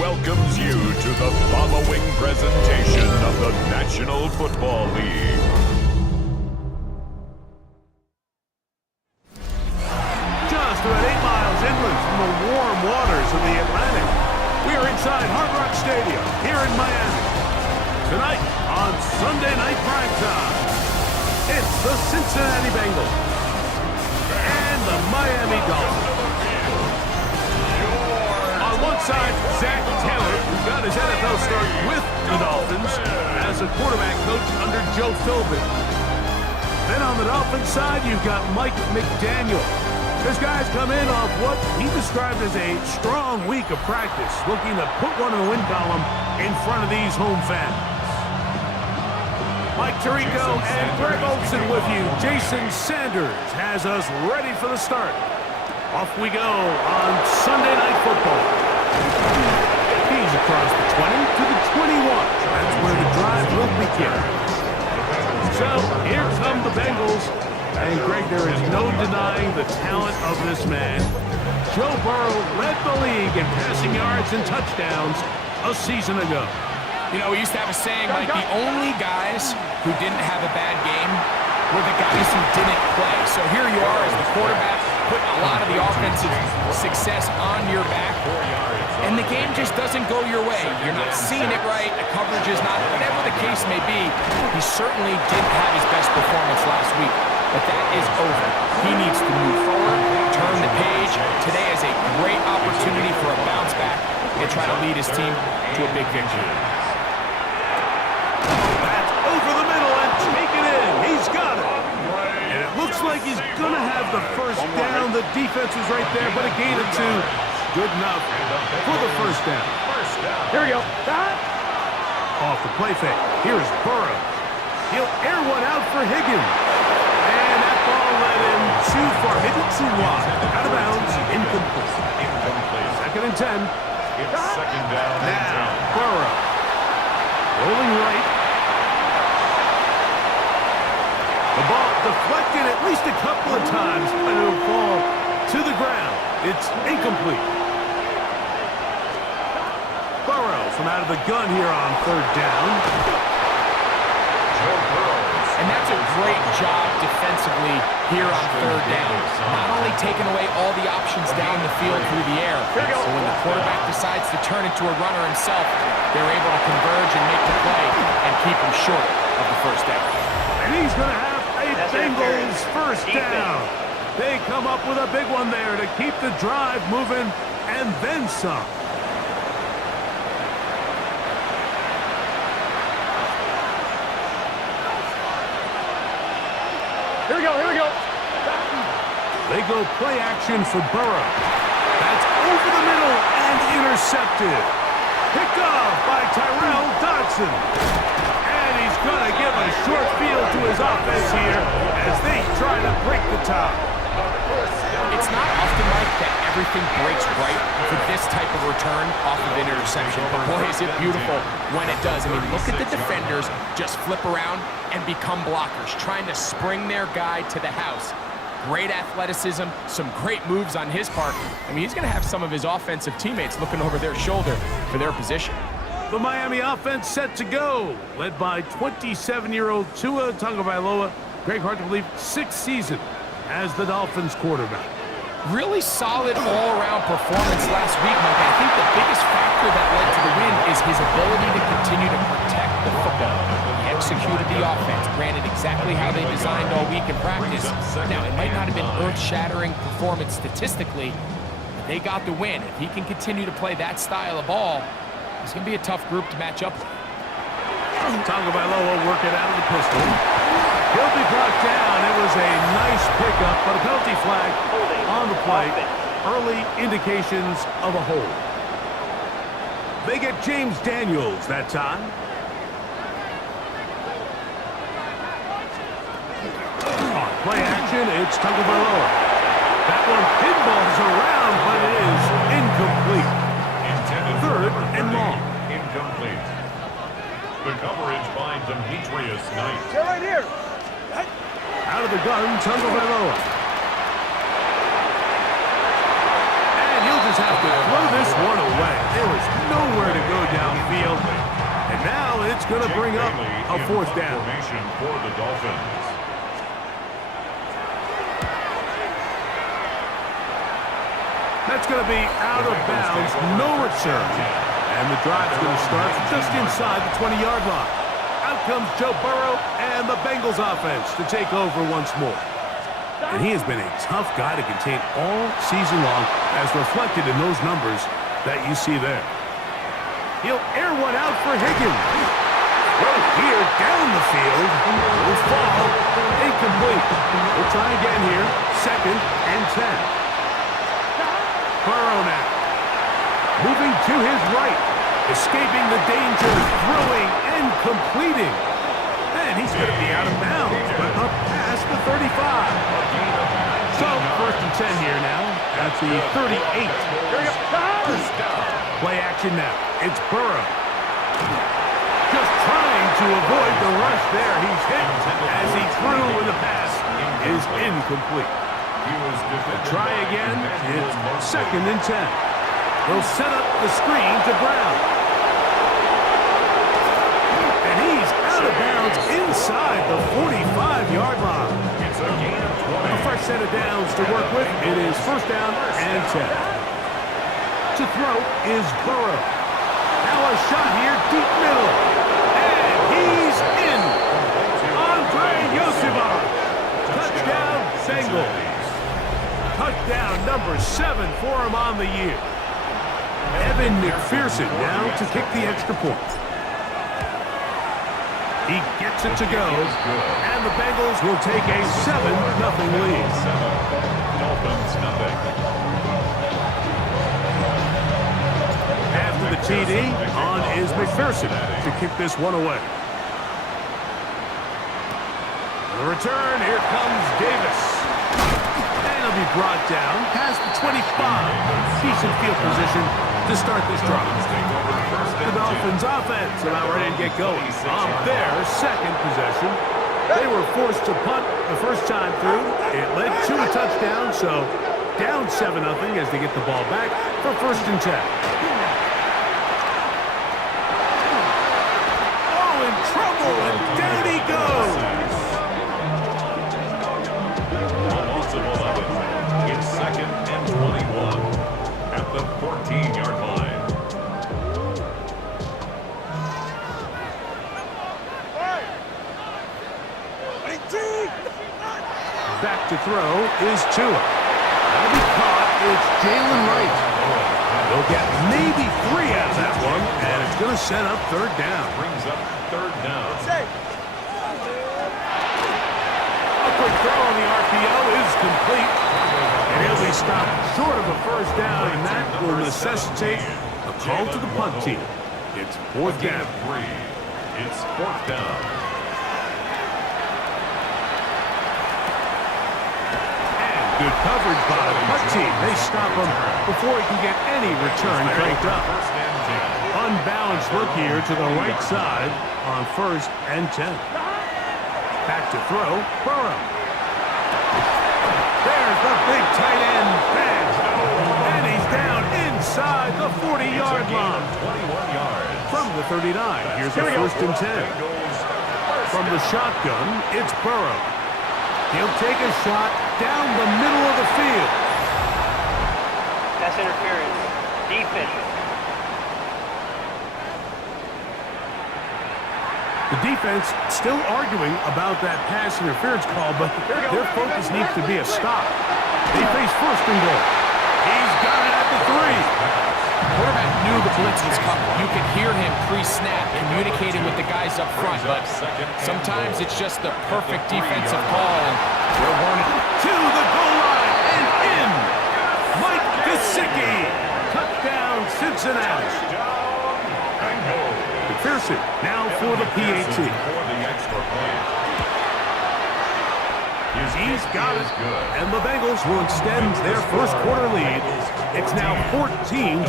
Welcomes you to the following presentation of the National Football League. Just about 8 miles inland from the warm waters of the Atlantic, we are inside Hard Rock Stadium here in Miami. Tonight on Sunday Night Primetime, it's the Cincinnati Bengals and the Miami Dolphins. On one side, Zach Taylor, who got his NFL start with the Dolphins as a quarterback coach under Joe Philbin. Then on the Dolphins side, you've got Mike McDaniel. This guy's come in off what he described as a strong week of practice, looking to put one in the win column in front of these home fans. Mike Tirico and Greg Olson with you. Jason Sanders has us ready for the start. Off we go on Sunday Night Football. He's across the 20 to the 21. That's where the drive will begin. So here come the Bengals. And Greg, there is no denying the talent of this man. Joe Burrow led the league in passing yards and touchdowns a season ago. You know, we used to have a saying, like, the only guys who didn't have a bad game were the guys who didn't play. So here you are as the quarterback, putting a lot of the offensive success on your back, and the game just doesn't go your way. You're not seeing it right, the coverage is not, whatever the case may be. He certainly didn't have his best performance last week, but that is over. He needs to move forward, turn the page. Today is a great opportunity for a bounce back and try to lead his team to a big victory. That's over the middle and take it in. He's got it. And it looks like he's going to have the first down. The defense is right there, but a gain of 2. Good enough for the first down. Here we go. Off the play fake. Here's Burrow. He'll air one out for Higgins. And that ball led him too far. Maybe too wide. Out of bounds. Incomplete. Second and 10. It's second down. Now, Burrow. Rolling right. The ball deflected at least a couple of times, but it'll fall to the ground. It's incomplete. Burrow from out of the gun here on third down. And that's a great job defensively here on third down. Not only taking away all the options down the field through the air, so when the quarterback decides to turn into a runner himself, they're able to converge and make the play and keep him short of the first down. And he's going to have a Bengals first down. They come up with a big one there to keep the drive moving and then some. Here we go. They go play action for Burrow. That's over the middle and intercepted. Picked off by Tyrell Dodson. And he's going to give a short field to his offense here as they try to break the tie. It's not often, Mike, that everything breaks right for this type of return off of an interception. But boy, is it beautiful when it does. I mean, look at the defenders just flip around and become blockers, trying to spring their guy to the house. Great athleticism, some great moves on his part. I mean, he's going to have some of his offensive teammates looking over their shoulder for their position. The Miami offense set to go, led by 27-year-old Tua Tagovailoa. Greg, hard to believe, 6th season as the Dolphins quarterback. Really solid all-around performance last week, Mike. I think the biggest factor that led to the win is his ability to continue to protect the football. He executed the offense, ran it exactly how they designed all week in practice. Now, it might not have been earth-shattering performance statistically, but they got the win. If he can continue to play that style of ball, it's going to be a tough group to match up with. Tagovailoa working out of the pistol. He'll be brought down. It was a nice pickup, but a penalty flag on the play. Early indications of a hold. They get James Daniels that time. On play action, it's Tagovailoa. That one pinballs around, but it is incomplete. Third and long. Incomplete. The coverage by Demetrius Knight. They're right here. Out of the gun, Tagovailoa. And he'll just have to throw this one away. There was nowhere to go downfield. And now it's going to bring up a fourth down. Formation for the Dolphins. That's going to be out of bounds, no return. And the drive's going to start just inside the 20-yard line. Out comes Joe Burrow and the Bengals offense to take over once more. And he has been a tough guy to contain all season long, as reflected in those numbers that you see there. He'll air one out for Higgins. Right here, down the field. Will fall. Incomplete. We'll try again here. 2nd and 10. Burrow now. Moving to his right. Escaping the danger. Throwing and completing. And he's going to be out of bounds, but up past the 35. So, 1st and 10 here now. That's the 38. Play action now. It's Burrow. Just trying to avoid the rush there. He's hit as he threw and the pass is incomplete. Try again. It's 2nd and 10. They'll set up the screen to Brown. And he's out of bounds inside the 45-yard line. A fresh set of downs to work with. It is 1st down and 10. To throw is Burrow. Now a shot here, deep middle. And he's in. Andre Yosivon. Touchdown, Bengals. Touchdown number 7 for him on the year. Evan McPherson now to kick the extra point. He gets it to go, and the Bengals will take a 7-0 lead. Dolphins nothing. After the TD, on is McPherson to kick this one away. The return, here comes Davis. And he'll be brought down past the 25. Decent field position to start this drive. The Dolphins offense about ready to get going on their 2nd possession. They were forced to punt the first time through. It led to a touchdown, so down 7-0 as they get the ball back for 1st and 10. Oh, in trouble, and down he goes. Loss of 11. It's 2nd and 21 at the 14-yard line. Back to throw is Tua. That'll be caught. It's Jalen Wright. They'll get maybe 3 out of that one, and it's going to set up 3rd down. Brings up 3rd down. A quick throw on the RPO is complete. And he'll be stopped short of a 1st down, and that will necessitate a call to the punt team. It's 4th down. 3. It's 4th down. Good coverage by the punt team. They stop him before he can get any return cranked up. Unbalanced look here to the right side on 1st and 10. Back to throw, Burrow. There's the big tight end pass. And he's down inside the 40-yard line. 21 yards. From the 39, here's the 1st and 10. From the shotgun, it's Burrow. He'll take a shot down the middle of the field. That's interference. Defense. The defense still arguing about that pass interference call, but their focus needs to be a stop. They face 1st and goal. He's got it at the 3. Quarterback knew the blitz was coming. You could hear him pre-snap communicating with the guys up front, but sometimes it's just the perfect defensive call, and they're warning. To the goal line and in. Mike Gesicki. Touchdown, Cincinnati. McPherson now for the PAT. He's got it, and the Bengals will extend their 1st quarter lead. It's now 14-0.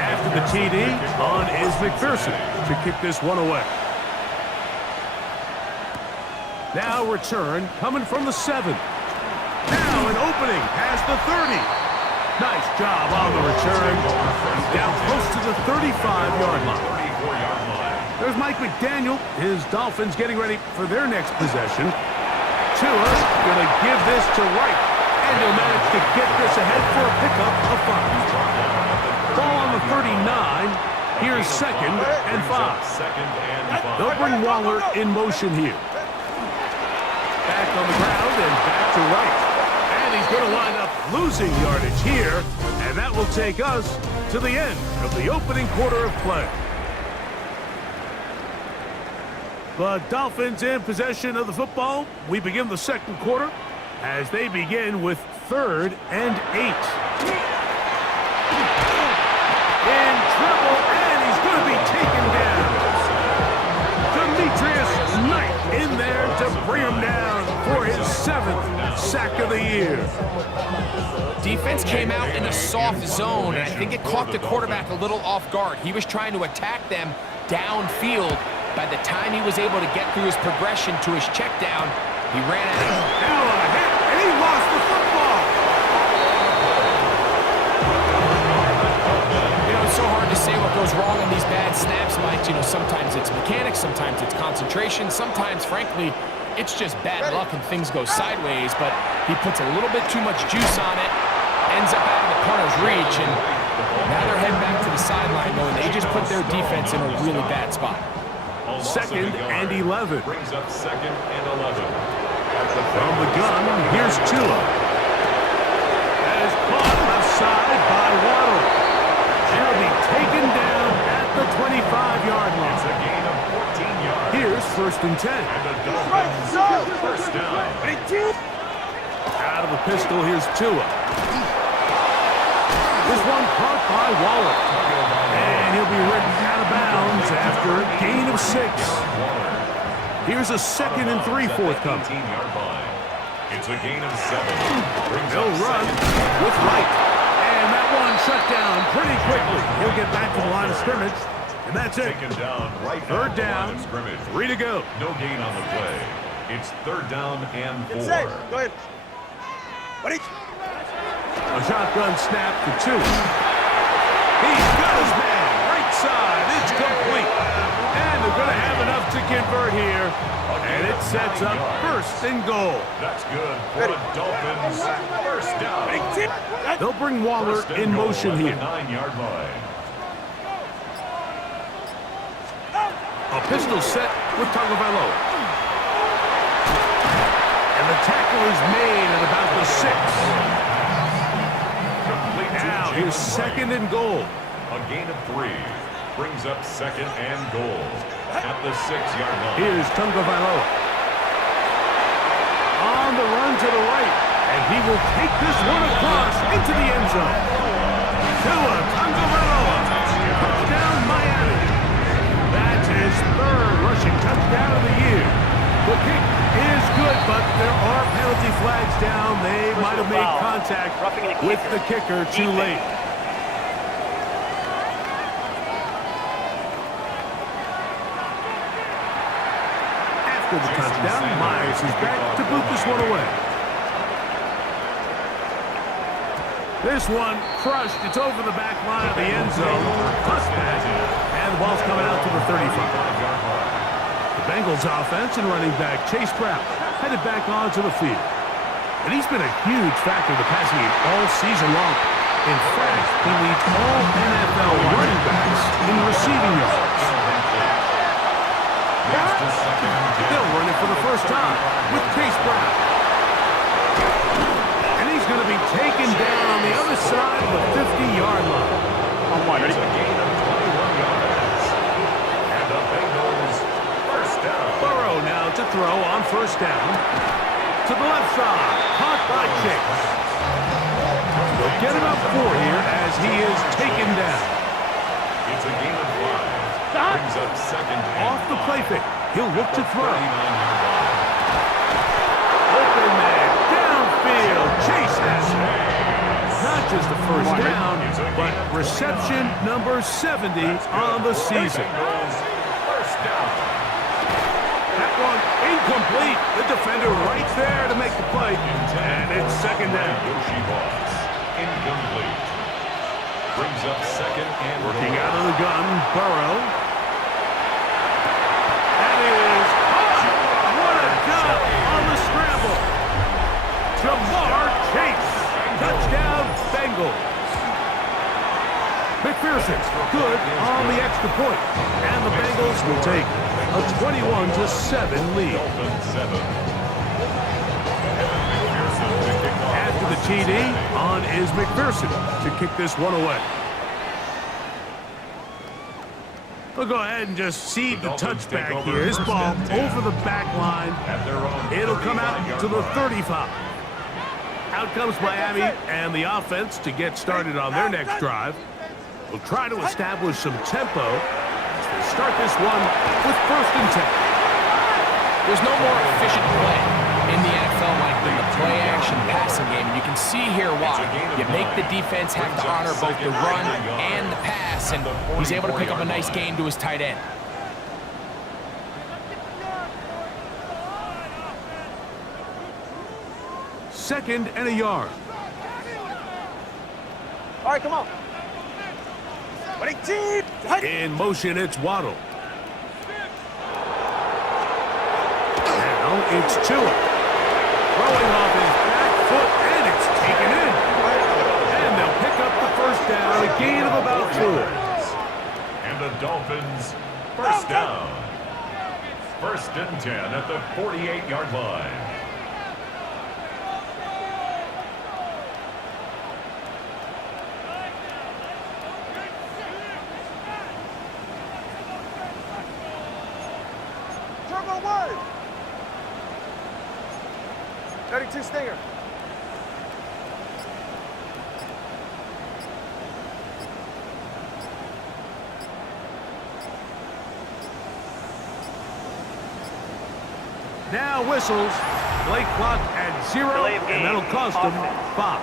After the The TD on is McPherson to kick this one away. Now return coming from the 7. Now an opening past the 30. Nice job on the return. He's down close to the 35-yard line. There's Mike McDaniel. His Dolphins getting ready for their next possession. Tua's going to give this to Wright. And he'll manage to get this ahead for a pickup of 5. Ball on the 39. Here's 2nd and 5. They'll bring Waller in motion here. Back on the ground and back to Wright. And he's going to wind up losing yardage here. And that will take us to the end of the opening quarter of play. The Dolphins in possession of the football. We begin the second quarter as they begin with 3rd and 8. In trouble, and he's going to be taken down. Demetrius Knight in there to bring him down for his 7th sack of the year. Defense came out in a soft zone, and I think it caught the quarterback a little off guard. He was trying to attack them downfield. By the time he was able to get through his progression to his check down, he ran out of now on a hit, and he lost the football. You know, it's so hard to say what goes wrong in these bad snaps, Mike. You know, sometimes it's mechanics, sometimes it's concentration, sometimes, frankly, it's just bad luck and things go sideways, but he puts a little bit too much juice on it, ends up out of the punter's reach, and now they're heading back to the sideline knowing they just put their defense in a really bad spot. 2nd and 11. Brings up 2nd and 11. From the gun, here's Tua. As caught left side by Waddle. He'll be taken down at the 25-yard line. It's a gain of 14 yards. Here's 1st and 10. And the Dolphins first down. Out of the pistol, here's Tua. This one caught by Waller. And he'll be written out of bounds after a gain of 6. Here's a 2nd and 3 forthcoming. It's a gain of 7. They'll run with Wright. And that one shut down pretty quickly. He'll get back to the line of scrimmage. And that's it. Taken down right 3rd down, 3 to go. No gain on the play. It's 3rd down and 4. Go ahead. Buddy. A shotgun snap to 2. He's got his man. Right side. It's complete. And they're going to have enough to convert here. And it sets up 1st and goal. That's good for the Dolphins. First down. They'll bring Waller in motion here. 9-yard line. A pistol set with Tagovailoa. And the tackle is made at about the 6. Now here's 2nd and goal. A gain of 3. Brings up 2nd and goal. At the 6-yard line. Here's Tagovailoa. On the run to the right. And he will take this one across into the end zone. Tua Tagovailoa. Touchdown Miami. That's his 3rd rushing touchdown of the year. The kick is good, but there are penalty flags down. They might have made contact with the kicker too late. After the touchdown, Myers is back to boot this one away. This one crushed. It's over the back line of the end zone. Touchback. And the ball's coming out to the 35. The Bengals offense and running back Chase Brown headed back onto the field. And he's been a huge factor in the passing game all season long. In fact, he leads all NFL running backs in receiving yards. They'll run it for the first time with Chase Brown. And he's going to be taken down on the other side of the 50-yard line. It's a gain of 21 yards. And the Bengals first down. Burrow now to throw on 1st down. To the left side. Caught by Chase. They'll get him up 4 here as he is taken down. It's a gain of 5. Brings up 2nd and Off the play fake. He'll look to throw. 39-yard line. Open man. Downfield. Chase that. Not not just a first down, but reception number 70 on the season. First down. That one incomplete. The defender right there to make the play. And it's second down. Incomplete. Brings up second and Working out of the gun, Burrow. That is, what a job on the scramble. Jamar Chase. Touchdown, Bengals. McPherson, good on the extra point. And the Bengals will take a 21-7 lead. After the TD, on is McPherson to kick this one away. We'll go ahead and just seed the touchback here. This ball over the back line. It'll come out to the 35. Out comes Miami and the offense to get started on their next drive. We'll try to establish some tempo as they start this one with 1st and 10. There's no more efficient play in the NFL like than the play-action passing game. You can see here why. You make the defense have to honor both the run and the pass, and he's able to pick up a nice gain to his tight end. Second and a yard. All right, come on. In motion, it's Waddle. Now it's Tua. Throwing off his back foot, and it's taken in. And they'll pick up the first down, a gain of about 4. And the Dolphins, first down. 1st and 10 at the 48-yard line. Turbo word. 32 Stinger. Now whistles. Play clock at 0, Delay of game. and that'll cost them Offense. 5.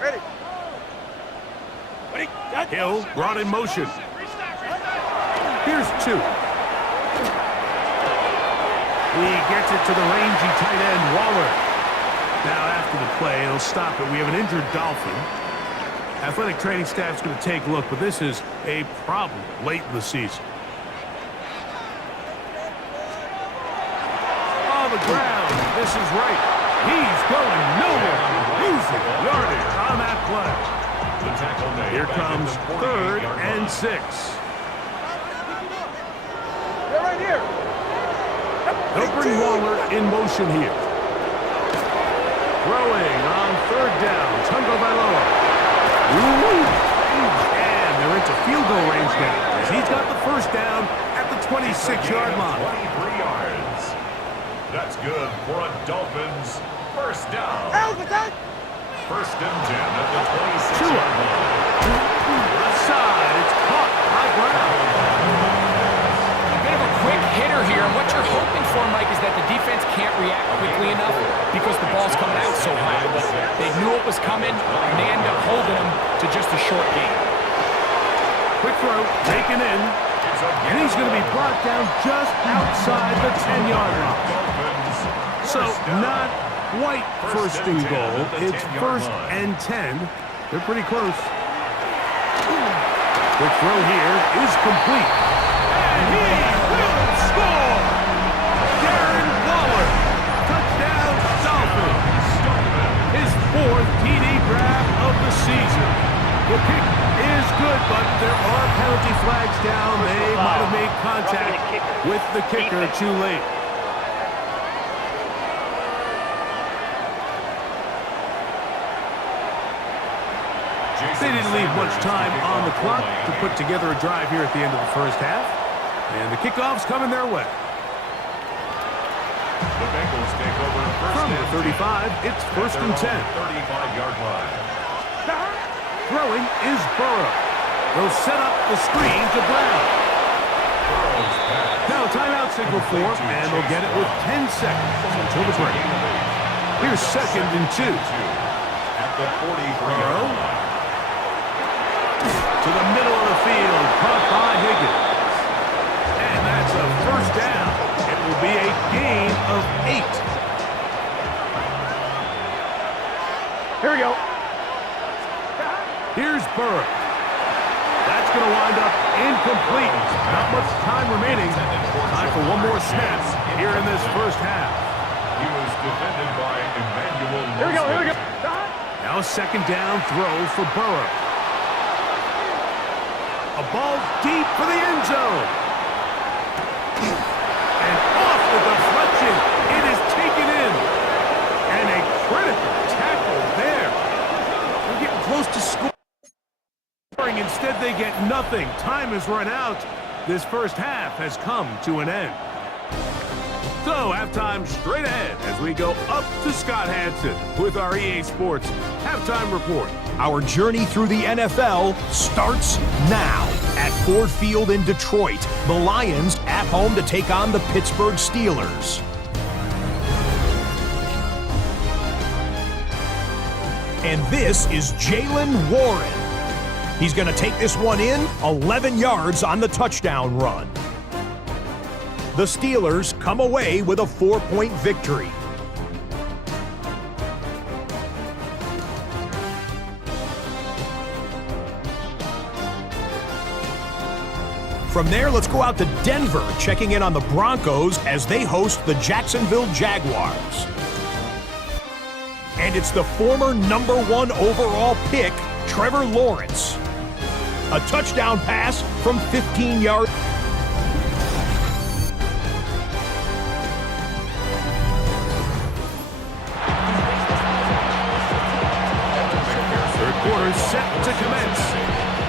Ready. Hill brought in motion. Here's 2. He gets it to the rangy tight end, Waller. Now after the play, it'll stop it. We have an injured Dolphin. Athletic training staff's going to take a look, but this is a problem late in the season. On the ground, this is right. He's going nowhere. Losing yardage on that play. The tackle made. Here comes 3rd and 6. They're right here. They'll bring Waller in motion here. Throwing on 3rd down. Tagovailoa. And they're into field goal range now as he's got the first down at the 26-yard line. 23 yards. That's good for a Dolphins first down. 1st and 10 at the 26-yard line. Left side, it's caught high ground. A bit of a quick hitter here. What you're hoping for, Mike, is that the defense can't react quickly enough because the ball's coming out so high. But they knew it was coming, and they end up holding them to just a short gain. Quick throw, taken in, and he's going to be brought down just outside the 10-yard line. So not quite 1st and goal. It's 1st and 10. They're pretty close. The throw here is complete. And he will score! Darren Waller. Touchdown, Dolphins. His 4th TD grab of the season. The kick is good, but there are penalty flags down. They might have made contact with the kicker too late. They didn't leave much time on the clock to put together a drive here at the end of the first half. And the kickoff's coming their way. The Bengals take over From the 35, it's 1st and 10. 35-yard line. Throwing is Burrow. They'll set up the screen to Brown. Bengals pass. Now timeout signal for, and they'll get it with 10 seconds until the break. Here's 2nd and 2. At the 43-yard Burrow. line. To the middle of the field, caught by Higgins. And that's a first down. It will be a gain of 8. Here we go. Here's Burrow. That's going to wind up incomplete. Not much time remaining. Time for one more snap here in this first half. He was defended by Emmanuel. Here we go. Here we go. Now a 2nd down throw for Burrow. A ball deep for the end zone. And off the deflection. It is taken in. And a critical tackle there. They're getting close to scoring. Instead, they get nothing. Time has run out. This first half has come to an end. So, halftime straight ahead as we go up to Scott Hansen with our EA Sports Halftime Report. Our journey through the NFL starts now. At Ford Field in Detroit, the Lions at home to take on the Pittsburgh Steelers. And this is Jaylen Warren. He's going to take this one in, 11 yards on the touchdown run. The Steelers come away with a 4-point victory. From there, let's go out to Denver, checking in on the Broncos as they host the Jacksonville Jaguars. And it's the former #1 overall pick, Trevor Lawrence. A touchdown pass from 15 yards. Third quarter set to commence.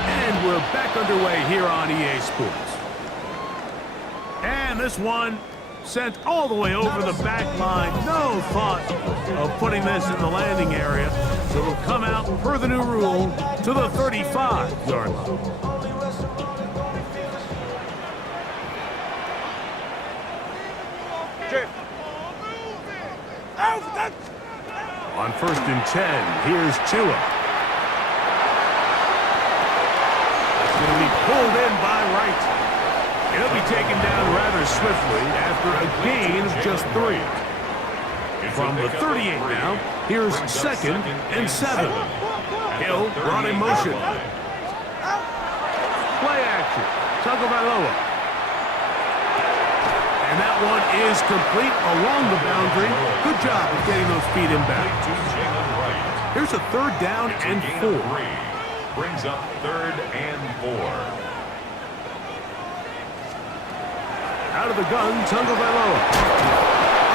And we're back underway here on EA Sports. And this one sent all the way over the back line. No thought of putting this in the landing area. So it'll come out per the new rule to the 35-yard line. On 1st and 10, here's Tua. It's going to be pulled in by Wright. He'll be taken down rather swiftly after a gain of just 3. From the 38 now, here's 2nd and 7. Hill brought in motion. Play action. Tagovailoa. And that one is complete along the boundary. Good job of getting those feet in back. Here's a 3rd down and 4. Brings up 3rd and 4. Out of the gun, Tagovailoa.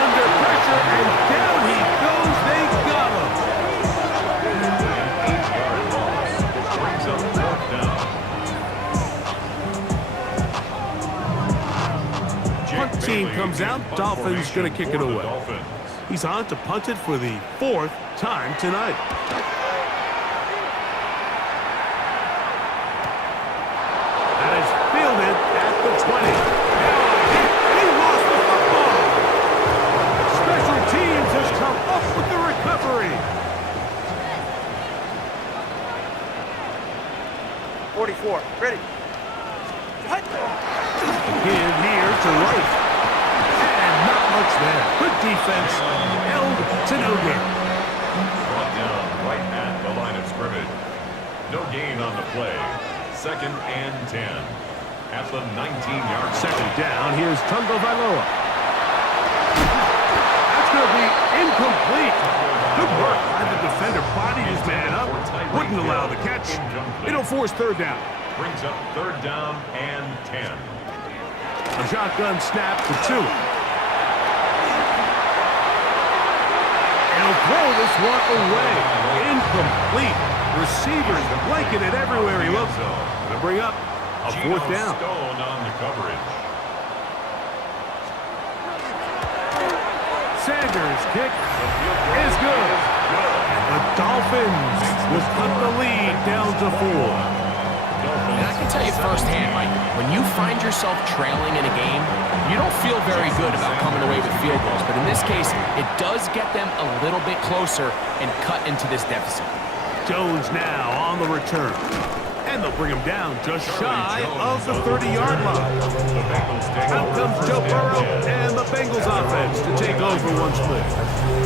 Under pressure, and down he goes. They got him. 8-yard loss. Brings up 4th down. Punt team comes out. Dolphins going to kick it away. He's on to punt it for the 4th time tonight. That is fielded at the 20. He lost the football. Special teams has come up with the recovery. 44. Ready. Again here to Wright. And not much there. Good defense. Held to no gain. Brought down right at the line of scrimmage. No gain on the play. 2nd and 10. At the 19-yard 2nd down. Here's Tagovailoa. That's going to be incomplete. Good work by the defender. Bodied his man up. Wouldn't allow the catch. It'll force 3rd down. Brings up 3rd down and 10. A shotgun snap to Tua. And he'll throw this one away. Incomplete. Receivers blanketed everywhere he looks. Going to bring up a 4th down. Stone on the coverage. Sanders' kick is good. And the Dolphins will cut the lead down to 4. And I can tell you firsthand, Mike, when you find yourself trailing in a game, you don't feel very good about coming away with field goals. But in this case, it does get them a little bit closer and cut into this deficit. Jones now on the return. And they'll bring him down just shy of the 30-yard line. Out comes Joe Burrow and the Bengals offense to take over once more.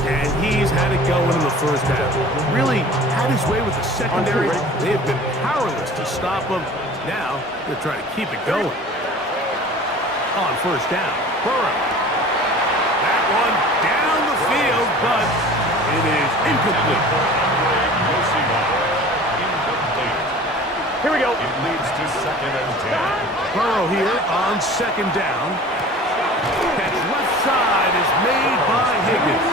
And he's had it going in the first half. Really had his way with the secondary. They have been powerless to stop him. Now they're trying to keep it going. On first down, Burrow. That one down the field, but it is incomplete. Here we go. It leads to 2nd and 10. Burrow here on second down. Catch left side is made by Higgins.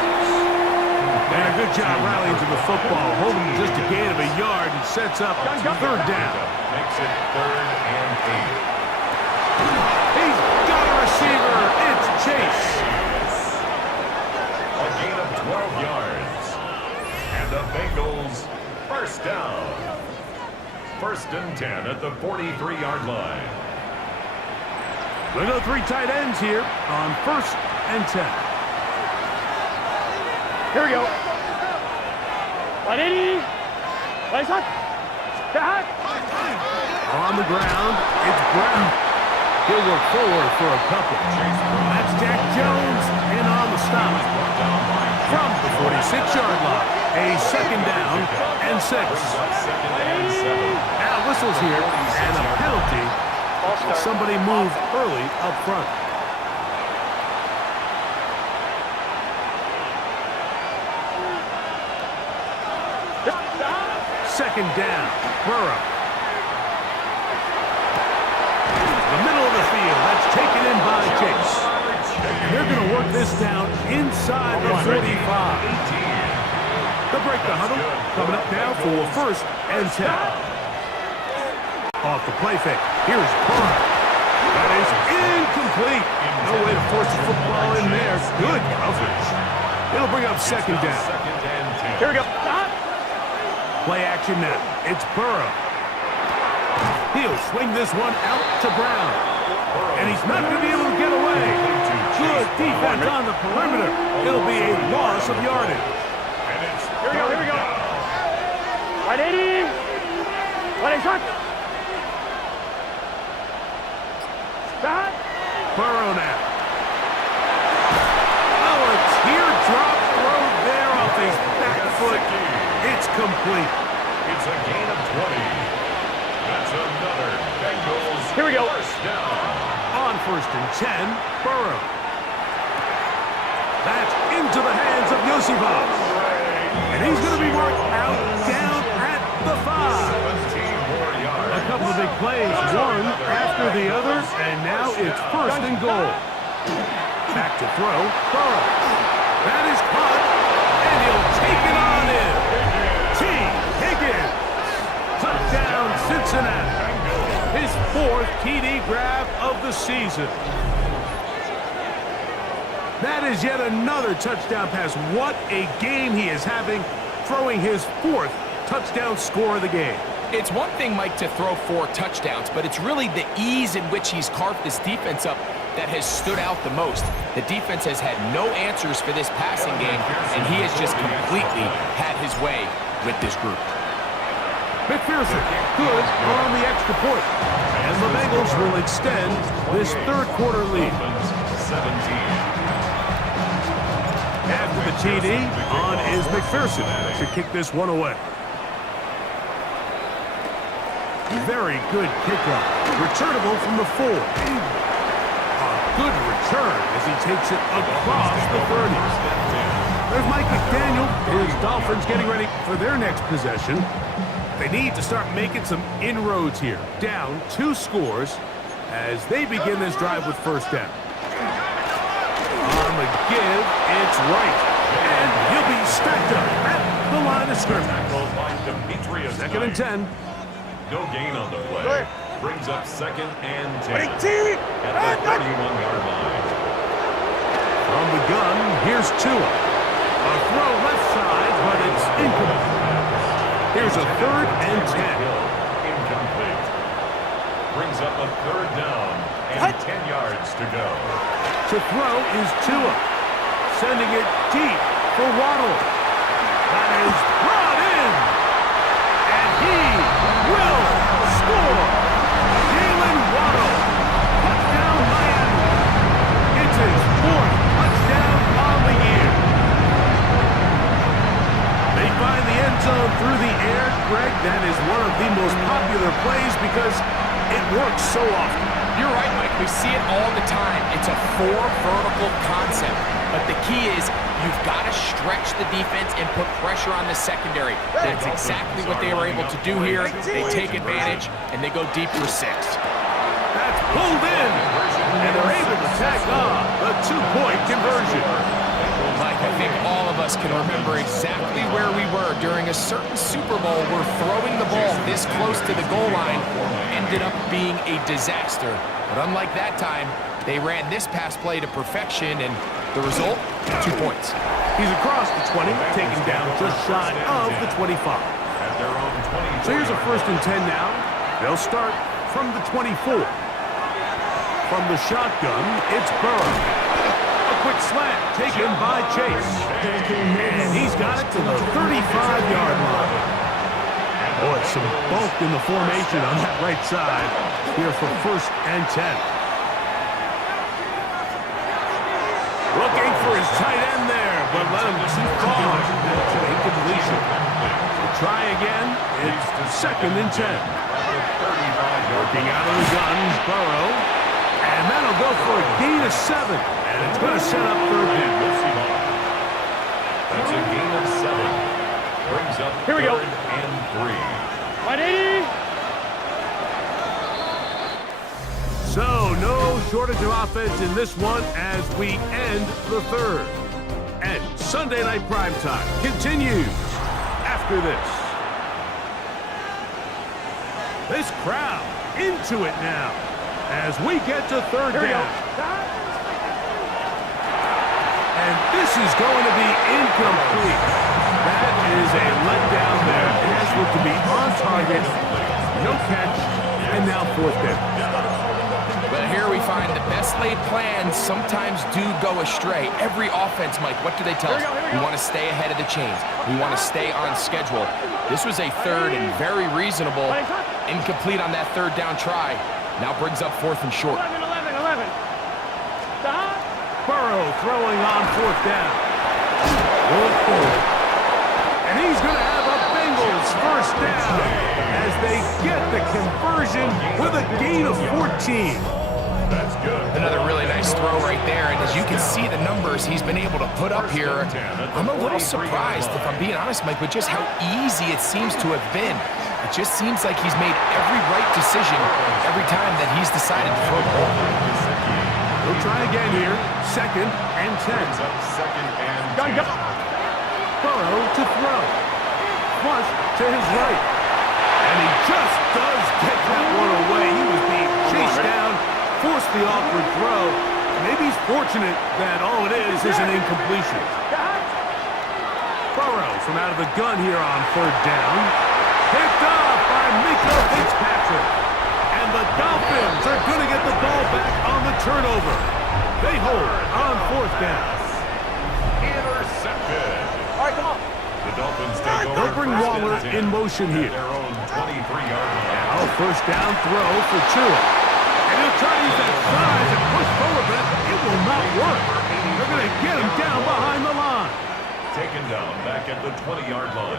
And a good job rallying to the football, holding just a gain of a yard and sets up third down. Makes it 3rd and 8. He's got a receiver. It's Chase. A gain of 12 yards. And the Bengals first down. 1st and 10 at the 43-yard line. We'll go 3 tight ends here on 1st and 10. Here we go. 180. Nice hot. Back. On the ground, it's Brown. He'll work forward for a couple. That's Jack Jones in on the stop. From the 46-yard line, a 2nd down and 6. Now whistles here and a penalty. Somebody moved early up front. Second down, Burrow. The middle of the field, that's taken in by Chase. And they're going to work this down inside the 45. They'll break the huddle, coming up now for 1st and 10. Off the play fake, here's Burrow. That is incomplete. No way to force the football in there. Good coverage. It'll bring up 2nd down. Here we go. Play action now. It's Burrow. He'll swing this one out to Brown. And he's not going to be able to get away. Good defense on the perimeter. It'll be a loss of yardage. Here we go, here we go. 180. 180. Back. Burrow now. Oh, a teardrop throw there off his back foot. It's complete. It's a gain of 20. That's another Bengals Here we go. first down. On 1st and 10, Burrow. That's into the hands of Yosifov. And he's going to be worked out down at the 5. 17 more yards. A couple of big plays, one after the other, and now it's 1st and goal. Back to throw, Burrow. That is caught, and he'll take it on in. T. Higgins. Touchdown, Cincinnati. His 4th TD grab of the season. That is yet another touchdown pass. What a game he is having, throwing his 4th touchdown score of the game. It's one thing, Mike, to throw 4 touchdowns, but it's really the ease in which he's carved this defense up that has stood out the most. The defense has had no answers for this passing game, and he has just completely had his way with this group. McPherson, good on the extra point. And the Bengals will extend this 3rd quarter lead. 17. After the TD, on is McPherson to kick this one away. Very good kickoff. Returnable from the 4. A good return as he takes it across the 30s. There's Mike McDaniel. His Dolphins getting ready for their next possession. They need to start making some inroads here. Down 2 scores as they begin this drive with 1st down. On the give, it's right. And he'll be stacked up at the line of scrimmage. 2nd and 10. No gain on the play. Brings up 2nd and 10. At the 31-yard line. From the gun, here's Tua. A throw left side, but it's incomplete. Here's a 3rd and 10. Incomplete. Brings up a 3rd down and 10 yards to go. To throw is Tua. Sending it deep for Waddle. That is brought in. And he will score. Jalen Waddle. Touchdown Miami. It's his 4th touchdown on the year. They find the end zone through the air. Greg, that is one of the most popular plays because it works so often. You're right, Mike. We see it all the time. It's a 4 vertical concept. But the key is you've got to stretch the defense and put pressure on the secondary. That's exactly what they were able to do here. They take advantage, and they go deep for 6. That's pulled in, and they're able to tack on the 2-point conversion. Mike, I think all of us can remember exactly where we were during a certain Super Bowl where throwing the ball this close to the goal line ended up being a disaster. But unlike that time, they ran this pass play to perfection, and the result, 2 points. He's across the 20, taken down just shy of the 25. At their own 20. So here's a 1st and 10 now. They'll start from the 24. From the shotgun, it's Burrow. A quick slant taken by Chase. And he's got it to the 35-yard line. Boy, some bulk in the formation on that right side here for 1st and 10. Looking for his tight end there, but let him too far. That's an incompletion. We'll try again. It's 2nd and 10. Working out of the guns, Burrow. And that'll go for a gain of 7. And it's going to set up 3rd down. That's a gain of 7. Brings up Here we go. 3rd and 3. 180. So, no shortage of offense in this one as we end the 3rd. And Sunday Night Primetime continues after this. This crowd into it now as we get to 3rd down. And this is going to be incomplete. That is a letdown there. It has looked to be on target. No catch. And now 4th down. But here we find the best laid plans sometimes do go astray. Every offense, Mike, what do they tell us? We want to stay ahead of the chains. We want to stay on schedule. This was a 3rd and very reasonable. Incomplete on that 3rd down try. Now brings up 4th and short. 11. Burrow throwing on 4th down. And he's going to have a Bengals 1st down as they get the conversion with a gain of 14. That's good. Another really nice throw right there, and as you can see the numbers he's been able to put up here, I'm a little surprised, if I'm being honest, Mike, with just how easy it seems to have been. It just seems like he's made every right decision every time that he's decided to throw the ball. We'll try again here. 2nd and 10. Brings up 2nd and 10. Burrow to throw. Flush to his right. And he just does get that one away. He was being chased down, forced the awkward throw. Maybe he's fortunate that all it is an incompletion. Burrow from out of the gun here on 3rd down. Picked off by Mika Fitzpatrick. And the Dolphins are going to get the ball back on the turnover. They hold on 4th down. Intercepted. All right, come on. The Dolphins take over. They'll bring Waller in motion at here. their own 23-yard line. Now 1st down throw for Tua. And he'll try to use that size and push forward, but it will not work. They're going to get him down behind the line. Taken down back at the 20-yard line.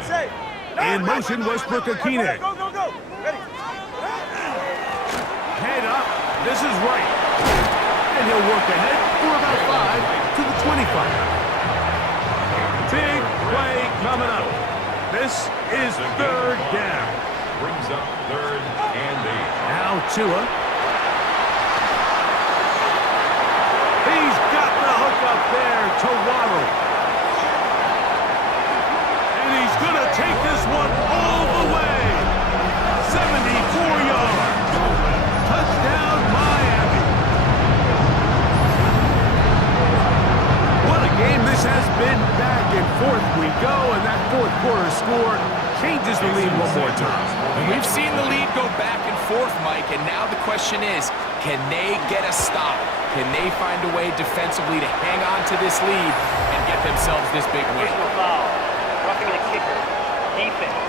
In motion, Westbrook Akine. Go. Ready. Head up. This is right. And he'll work ahead for about 5 to the 25. Big play coming up. This is 3rd down. Brings up 3rd and 8. Now Tua. He's got the hook up there to Waddle. And he's going to take this one all the way. 74 yards. Touchdown, Miami. What a game this has been. Back and forth we go, and that 4th quarter score changes the lead one more time. And we've seen the lead go back and forth, Mike, and now the question is, can they get a stop? Can they find a way defensively to hang on to this lead and get themselves this big win? Personal foul. Roughing the kicker. Defense.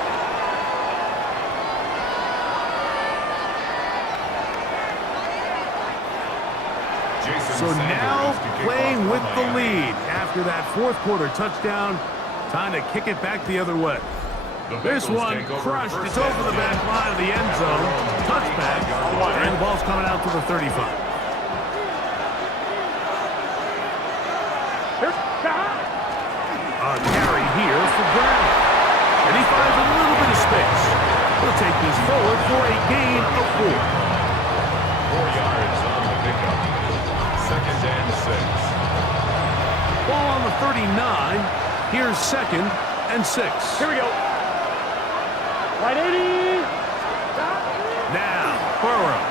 So now playing with the lead after that fourth quarter touchdown. Time to kick it back the other way. This one crushed. It's over the back line of the end zone. Touchback. And the ball's coming out to the 35. A carry here for Brown. And he finds a little bit of space. He'll take this forward for a gain of 4. 4 yards on the pickup. 2nd and 6. Ball on the 39. Here's 2nd and 6. Here we go. Right 80. Now, Burrow.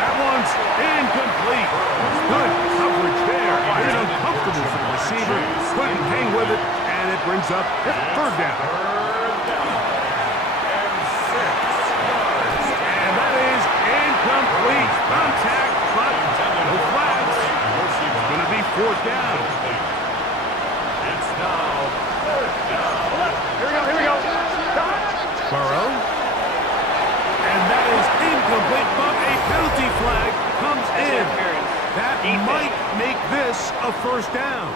That one's incomplete. Good coverage there. It's uncomfortable for the receiver. Couldn't hang with it, and it brings up 3rd down. And that is incomplete. Contact, but no flags. It's going to be 4th down. It's now 4th down. Here we go. Burrow. And that is incomplete, but a penalty flag comes in. That might make this a 1st down.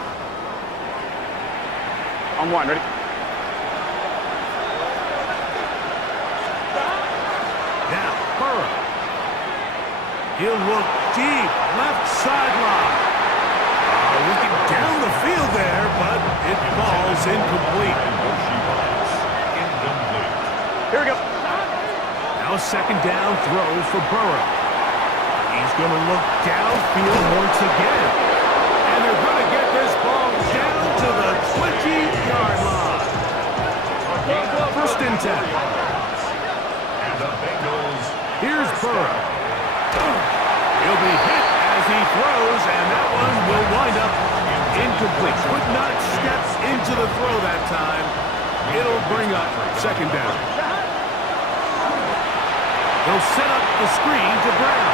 On 1, ready? Now, Burrow. He'll look deep, left sideline. Looking down the field there, but it falls incomplete. Here we go. Now a 2nd down throw for Burrow. He's going to look downfield once again. And they're going to get this ball down to the 20-yard line. 1st and 10. And the Bengals. Here's Burrow. He'll be hit as he throws, and that one will wind up incomplete. Could not step into the throw that time. It'll bring up 2nd down. They'll set up the screen to Brown.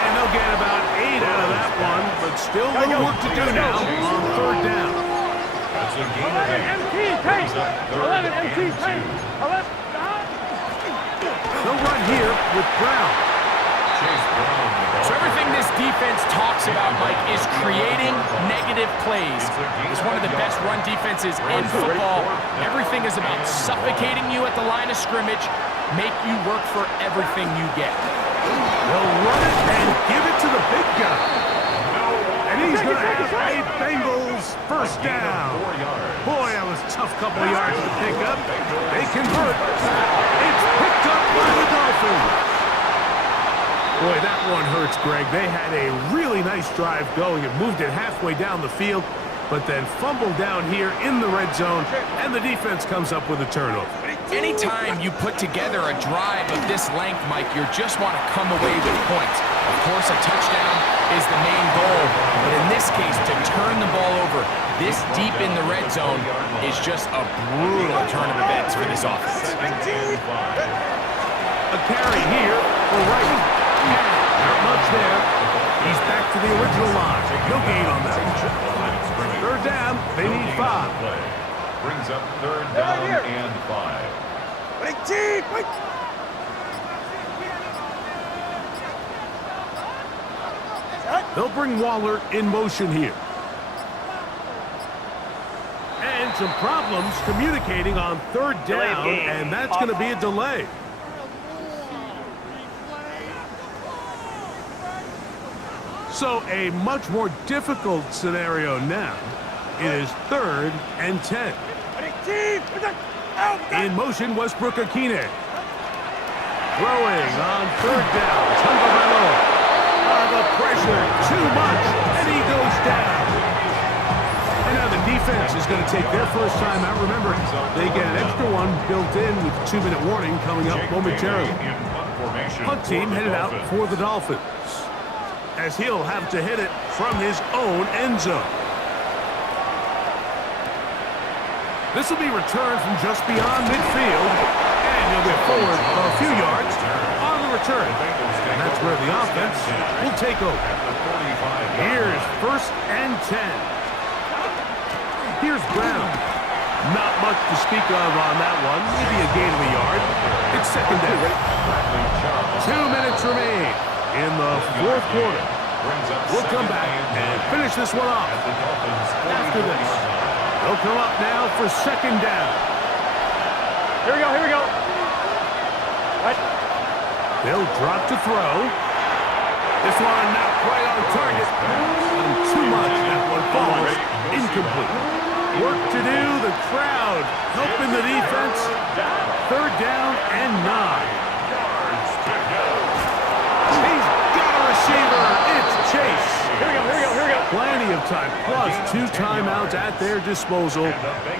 And they'll get about 8 out of that one, but still a little work to do now on 3rd down. That's a gain of 8. MT, take. 11, and MT, take. 11. They'll run here with Brown. Chase Brown. So everything this defense talks about, Mike, is creating negative plays. It's one of the best run defenses in football. Everything is about suffocating you at the line of scrimmage, make you work for everything you get. They'll run it and give it to the big guy. And he's going to have a Bengals 1st down. 4 yards. Boy, that was a tough couple of yards to pick up. They convert. It's picked up by the Dolphins. Boy, that one hurts, Greg. They had a really nice drive going and moved it halfway down the field, but then fumbled down here in the red zone, and the defense comes up with a turnover. Anytime you put together a drive of this length, Mike, you just want to come away with points. Of course, a touchdown is the main goal, but in this case, to turn the ball over this deep in the red zone is just a brutal turn of events for this offense. A carry here for Wright. Not much there. He's back to the original line. No gain on that. 3rd down. They need 5. Brings up 3rd down and 5. They'll bring Waller in motion here. And some problems communicating on 3rd down, and that's going to be a delay. So a much more difficult scenario now. It is 3rd and 10. In motion, Westbrook-Akine. Throwing on 3rd down. Tagovailoa. The pressure, too much, and he goes down. And now the defense is going to take their first time out. Remember, they get an extra one built in with 2-minute warning coming up momentarily. Punt team headed out for the Dolphins, as he'll have to hit it from his own end zone. This will be returned from just beyond midfield, and he'll get forward a few yards on the return. And that's where the offense will take over. Here's 1st and 10. Here's Brown. Not much to speak of on that one. Maybe a gain of a yard. It's 2nd down. 2 minutes remain in the 4th quarter. We'll come back and finish this one off. After this, they'll come up now for 2nd down. Here we go, here we go. Right. They'll drop to throw. This one not quite on target. And too much. That one falls incomplete. Work to do. The crowd helping the defense. 3rd down and 9. He's got a receiver. It's Chase. Here we go, here we go, here we go. Plenty of time, plus 2 timeouts at their disposal.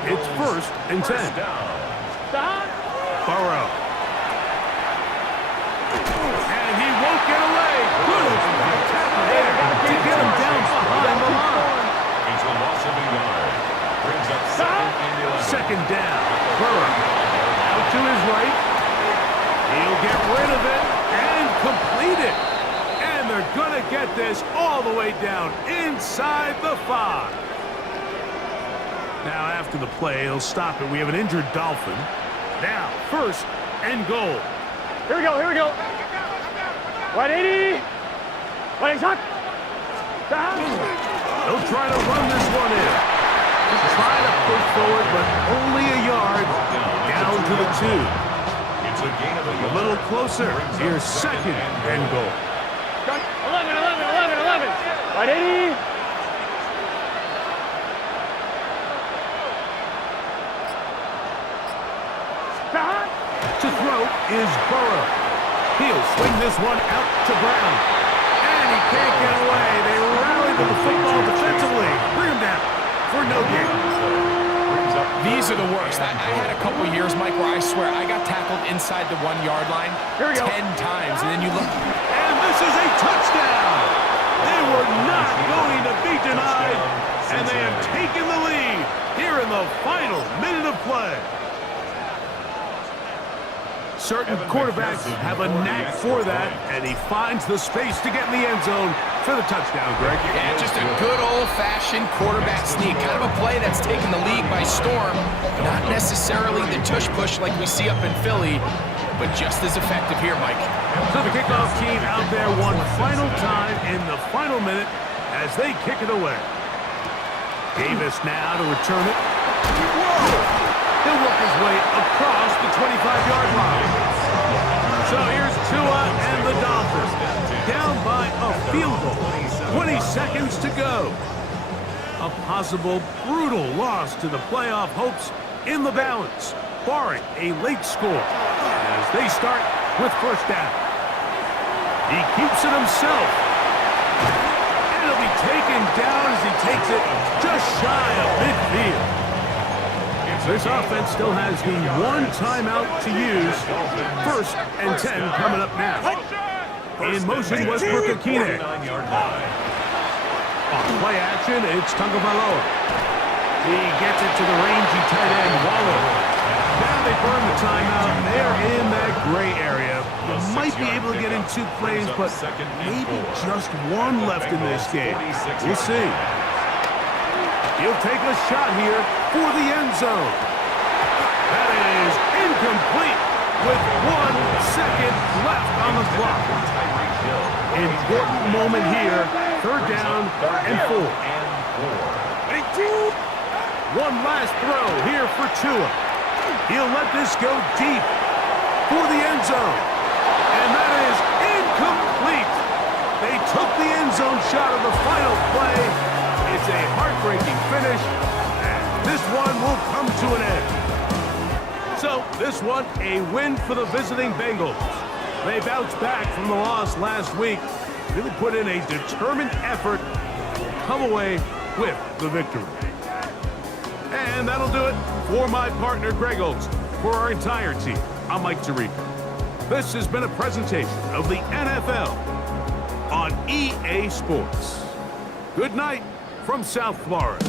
It's 1st and 10. Burrow. And he won't get away. Good tackle there to get him down behind the line. It's a loss of a yard. Brings up 2nd down. Burrow out to his right. He'll get rid of it and complete it. And they're going to get this all the way down inside the 5. Now after the play, he'll stop it. We have an injured Dolphin. Now, 1st and goal. Here we go, here we go. 180. 180. They'll try to run this one in. Try to push forward, but only a yard down to the 2. It's a gain of A little closer. Here's 2nd and goal. 11, 11, 11, 11. 180. To throw is Burrow. He'll swing this one out to Brown. And he can't get away. They rally to the football defensively. Bring him down for no gain. These are the worst. I had a couple years, Mike, where I swear I got tackled inside the 1-yard line 10 times, and then you look. And this is a touchdown. They were not going to be denied, and they have taken the lead here in the final minute of play. Certain quarterbacks have a knack for that, and he finds the space to get in the end zone for the touchdown, Greg. Yeah, just a good old-fashioned quarterback sneak. Kind of a play that's taken the league by storm. Not necessarily the tush-push like we see up in Philly, but just as effective here, Mike. So the kickoff team out there one final time in the final minute as they kick it away. Davis now to return it. Whoa! He'll work his way across the 25-yard line. So here's Tua and the Dolphins. Down by a field goal. 20 seconds to go. A possible brutal loss to the playoff hopes in the balance, barring a late score, as they start with 1st down. He keeps it himself. And he'll be taken down as he takes it just shy of midfield. This offense still has the 1 timeout to use. 1st and 10 coming up now. In motion, Westbrook Akine. On play action, it's Tagovailoa. He gets it to the rangy tight end, Waller. Now they burn the timeout, and they're in that gray area. You might be able to get in 2 plays, but maybe just 1 left in this game. We'll see. He'll take a shot here for the end zone. That is incomplete with 1 second left on the clock. Important moment here. 3rd down and 4. 1 last throw here for Tua. He'll let this go deep for the end zone. And that is incomplete. They took the end zone shot of the final play. It's a heartbreaking finish, and this one will come to an end. So, this one, a win for the visiting Bengals. They bounced back from the loss last week, really put in a determined effort, come away with the victory. And that'll do it for my partner, Greg Olson. For our entire team, I'm Mike Tirico. This has been a presentation of the NFL on EA Sports. Good night from South Florida.